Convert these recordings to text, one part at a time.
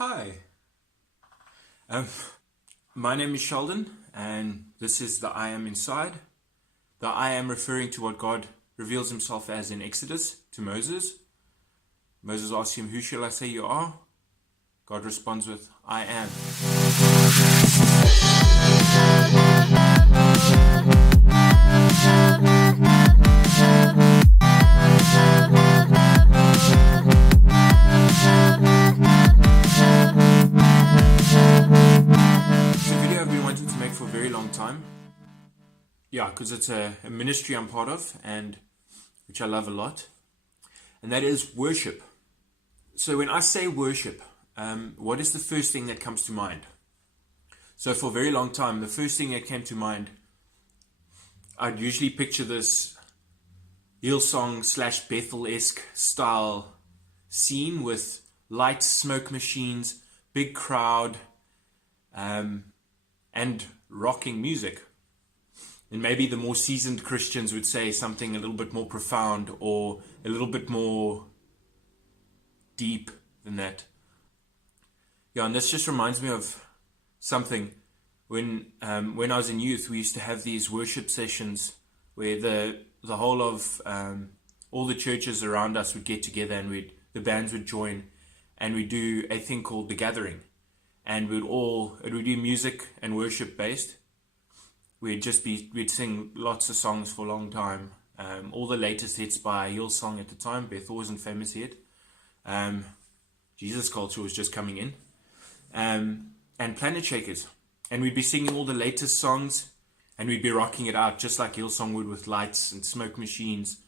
Hi, um, my name is Sheldon, and this is the I Am Inside. The I Am referring to what God reveals himself as in Exodus to Moses. Moses asks him, "Who shall I say you are?" God responds with, "I am." It's a video I've been wanting to make for a very long time. Yeah, because it's a ministry I'm part of, and which I love a lot. And that is worship. So when I say worship, what is the first thing that comes to mind? So for a very long time, the first thing that came to mind, I'd usually picture this Hillsong / Bethel-esque style scene with lights, smoke machines, big crowd, and rocking music. And maybe the more seasoned Christians would say something a little bit more profound or a little bit more deep than that. Yeah, and this just reminds me of something. When I was in youth, we used to have these worship sessions where the whole of all the churches around us would get together, and the bands would join, and we'd do a thing called the gathering, and it would be music and worship based. We'd sing lots of songs for a long time. All the latest hits by Hillsong at the time. Bethel wasn't famous yet. Jesus Culture was just coming in. And Planet Shakers. And we'd be singing all the latest songs, and we'd be rocking it out just like Hillsong would, with lights and smoke machines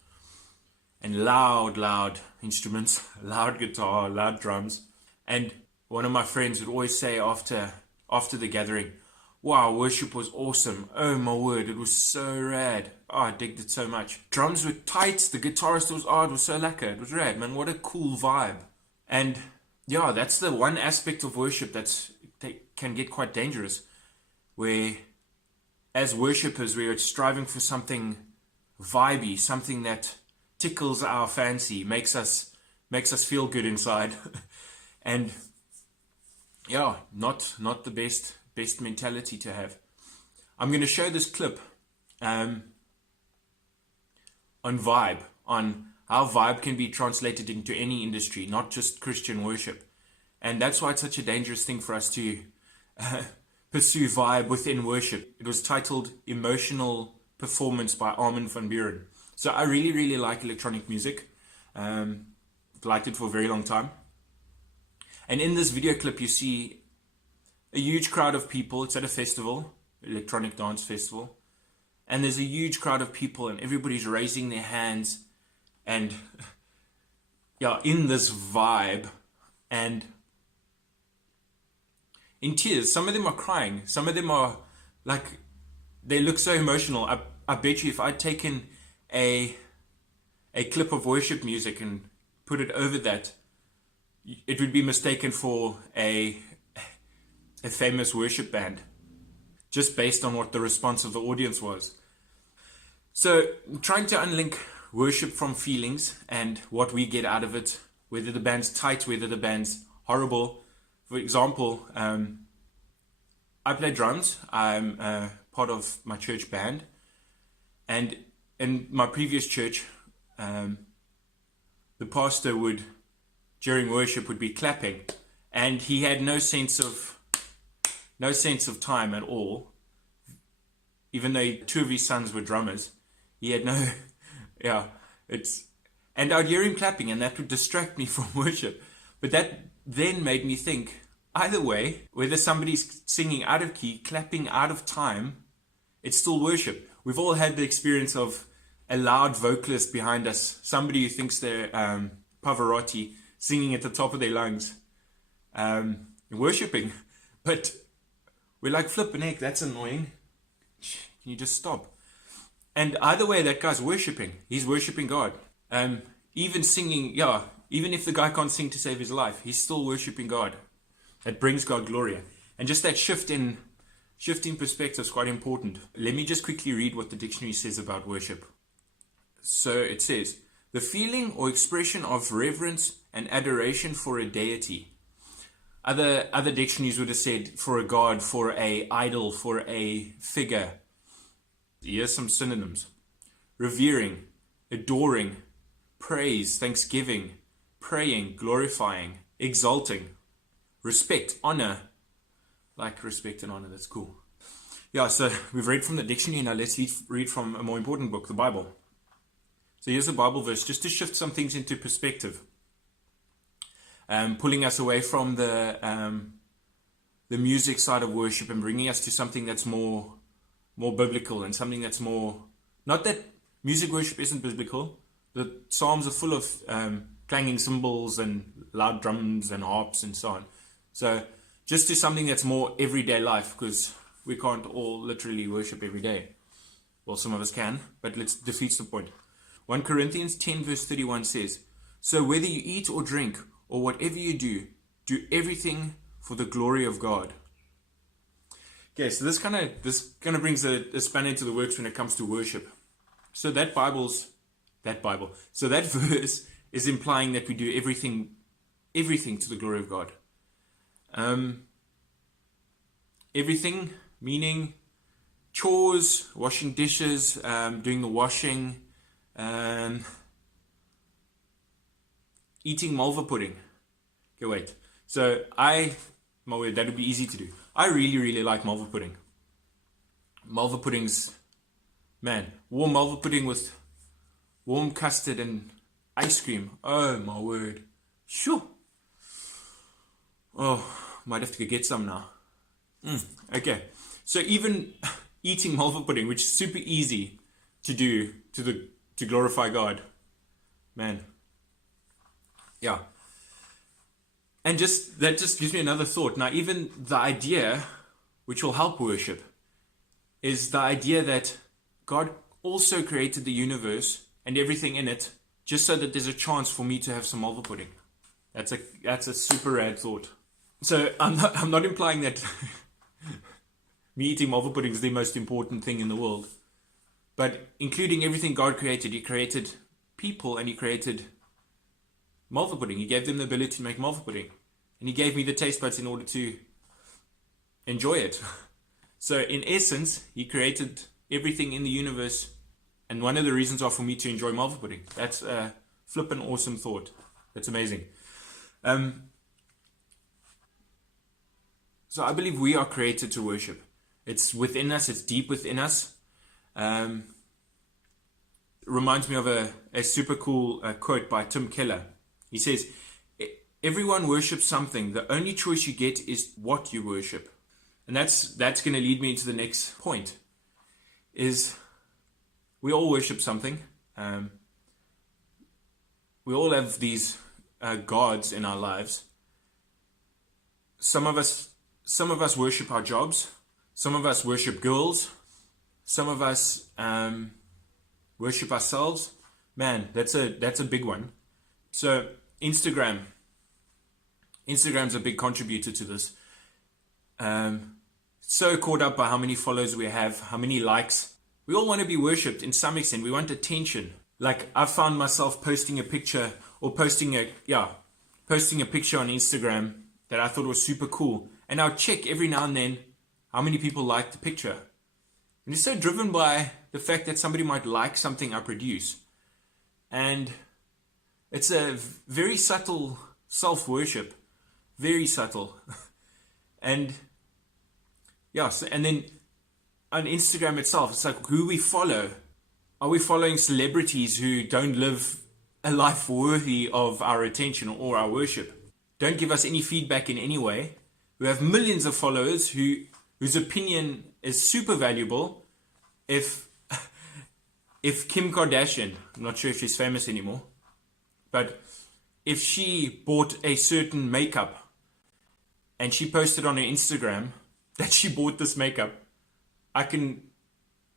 and loud instruments, loud guitar, loud drums. And one of my friends would always say after the gathering, "Wow, worship was awesome. Oh my word, it was so rad. Oh, I digged it so much. Drums were tight, the guitarist was, it was so lekker. It was rad, man. What a cool vibe." And yeah, that's the one aspect of worship that can get quite dangerous, where as worshippers we're striving for something vibey, something that tickles our fancy, makes us feel good inside. And yeah, not the best mentality to have. I'm going to show this clip on vibe, on how vibe can be translated into any industry, not just Christian worship. And that's why it's such a dangerous thing for us to pursue vibe within worship. It was titled Emotional Performance by Armin van Buuren. So I really like electronic music. Liked it for a very long time. And in this video clip you see a huge crowd of people. It's at a festival, electronic dance festival. And there's a huge crowd of people, and everybody's raising their hands and yeah, in this vibe, and in tears. Some of them are crying. Some of them are like, they look so emotional. I bet you if I'd taken a clip of worship music and put it over that, it would be mistaken for a famous worship band, just based on what the response of the audience was. So trying to unlink worship from feelings and what we get out of it, whether the band's tight, whether the band's horrible. For example, I play drums. I'm part of my church band, and in my previous church, the pastor would, during worship, would be clapping, and he had no sense of time at all. Even though 2 of his sons were drummers, he had no, and I'd hear him clapping, and that would distract me from worship. But that then made me think, either way, whether somebody's singing out of key, clapping out of time, it's still worship. We've all had the experience of a loud vocalist behind us, somebody who thinks they're Pavarotti, singing at the top of their lungs, worshipping. But we're like, flipping heck, that's annoying. Can you just stop? And either way, that guy's worshipping. He's worshipping God. Even singing, even if the guy can't sing to save his life, he's still worshipping God. That brings God glory. And just that shift in perspective is quite important. Let me just quickly read what the dictionary says about worship. So it says, the feeling or expression of reverence and adoration for a deity. Other dictionaries would have said for a god, for a idol, for a figure. Here's some synonyms: revering, adoring, praise, thanksgiving, praying, glorifying, exalting, respect, honor. Like respect and honor, that's cool. Yeah, so we've read from the dictionary. Now let's read from a more important book, the Bible. So here's a Bible verse, just to shift some things into perspective. Pulling us away from the music side of worship and bringing us to something that's more biblical, and something that's more, not that music worship isn't biblical. The Psalms are full of clanging cymbals and loud drums and harps and so on. So just to something that's more everyday life, because we can't all literally worship every day. Well, some of us can, but let's defeat the point. 1 Corinthians 10 verse 31 says, "So whether you eat or drink or whatever you do, do everything for the glory of God." Okay, so this kind of brings a span into the works when it comes to worship. So that verse is implying that we do everything to the glory of God. Everything meaning chores, washing dishes, doing the washing, eating MALVA pudding. Okay, wait. So that would be easy to do. I really, really like MALVA pudding. MALVA puddings, man, warm MALVA pudding with warm custard and ice cream. Oh my word. Sure. Oh, might have to go get some now. Okay. So even eating MALVA pudding, which is super easy to do to glorify God, man. Yeah. And that just gives me another thought. Now, even the idea, which will help worship, is the idea that God also created the universe and everything in it, just so that there's a chance for me to have some MALVA pudding. That's a super rad thought. So I'm not implying that me eating MALVA pudding is the most important thing in the world, but including everything God created. He created people and He created MALVA pudding. He gave them the ability to make MALVA pudding, and He gave me the taste buds in order to enjoy it. So in essence, He created everything in the universe, and one of the reasons are for me to enjoy MALVA pudding. That's a flippin' awesome thought. That's amazing. So I believe we are created to worship. It's within us. It's deep within us. It reminds me of a super cool quote by Tim Keller. He says, "Everyone worships something. The only choice you get is what you worship." And that's going to lead me into the next point. Is we all worship something. We all have these gods in our lives. Some of us worship our jobs. Some of us worship girls. Some of us worship ourselves. Man, that's a big one. So Instagram's a big contributor to this. So caught up by how many followers we have, how many likes. We all want to be worshipped in some extent. We want attention. Like, I found myself posting a picture posting a picture on Instagram that I thought was super cool. And I'll check every now and then how many people like the picture. And it's so driven by the fact that somebody might like something I produce. And it's a very subtle self-worship. Very subtle. And and then on Instagram itself, it's like who we follow. Are we following celebrities who don't live a life worthy of our attention or our worship? Don't give us any feedback in any way. We have millions of followers whose opinion is super valuable. If Kim Kardashian, I'm not sure if she's famous anymore, but if she bought a certain makeup and she posted on her Instagram that she bought this makeup, I can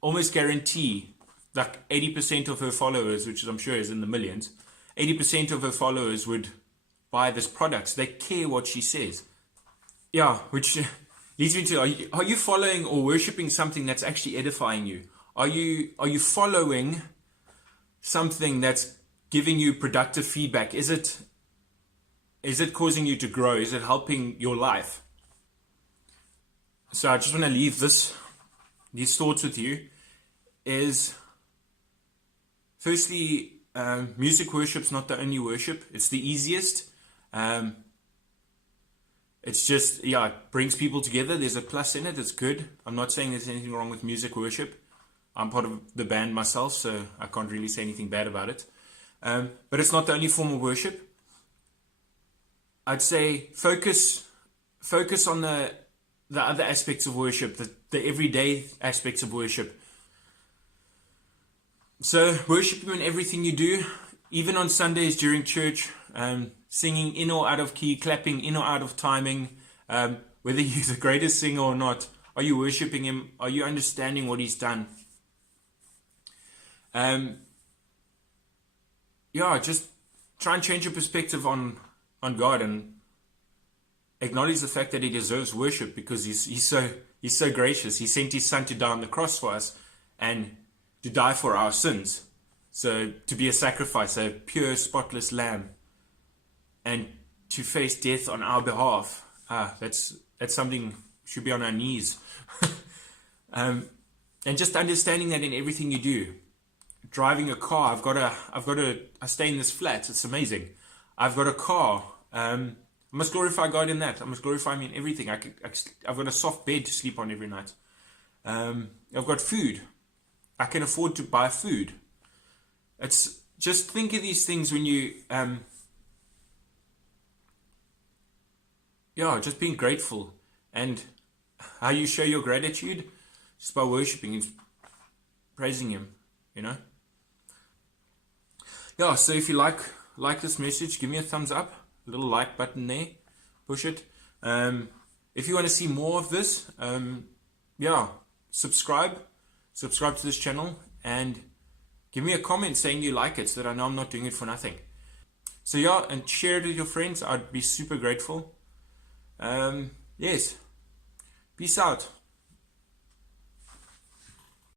almost guarantee like 80% of her followers, which I'm sure is in the millions, 80% of her followers would buy this product. So they care what she says. Yeah, which leads me to, are you following or worshipping something that's actually edifying you? Are you following something that's giving you productive feedback? Is it is it causing you to grow? Is it helping your life? So I just want to leave these thoughts with you. Is firstly, music worship's not the only worship. It's the easiest. It's just, yeah, it brings people together. There's a plus in it. It's good. I'm not saying there's anything wrong with music worship. I'm part of the band myself, so I can't really say anything bad about it. But it's not the only form of worship. I'd say focus on the other aspects of worship, the everyday aspects of worship. So worship Him in everything you do, even on Sundays during church, singing in or out of key, clapping in or out of timing, whether you're the greatest singer or not. Are you worshiping Him? Are you understanding what He's done? Just try and change your perspective on God and acknowledge the fact that He deserves worship, because he's so gracious. He sent His Son to die on the cross for us and to die for our sins. So to be a sacrifice, a pure, spotless lamb, and to face death on our behalf. That's something should be on our knees. And just understanding that in everything you do. Driving a car, I stay in this flat. It's amazing. I've got a car. I must glorify God in that. I must glorify Him in everything. I've got a soft bed to sleep on every night. I've got food. I can afford to buy food. It's just think of these things when you, just being grateful, and how you show your gratitude just by worshiping and praising Him. So if you like this message, give me a thumbs up, a little like button there, push it. If you want to see more of this, subscribe to this channel, and give me a comment saying you like it, so that I know I'm not doing it for nothing. So and share it with your friends. I'd be super grateful. Yes. Peace out.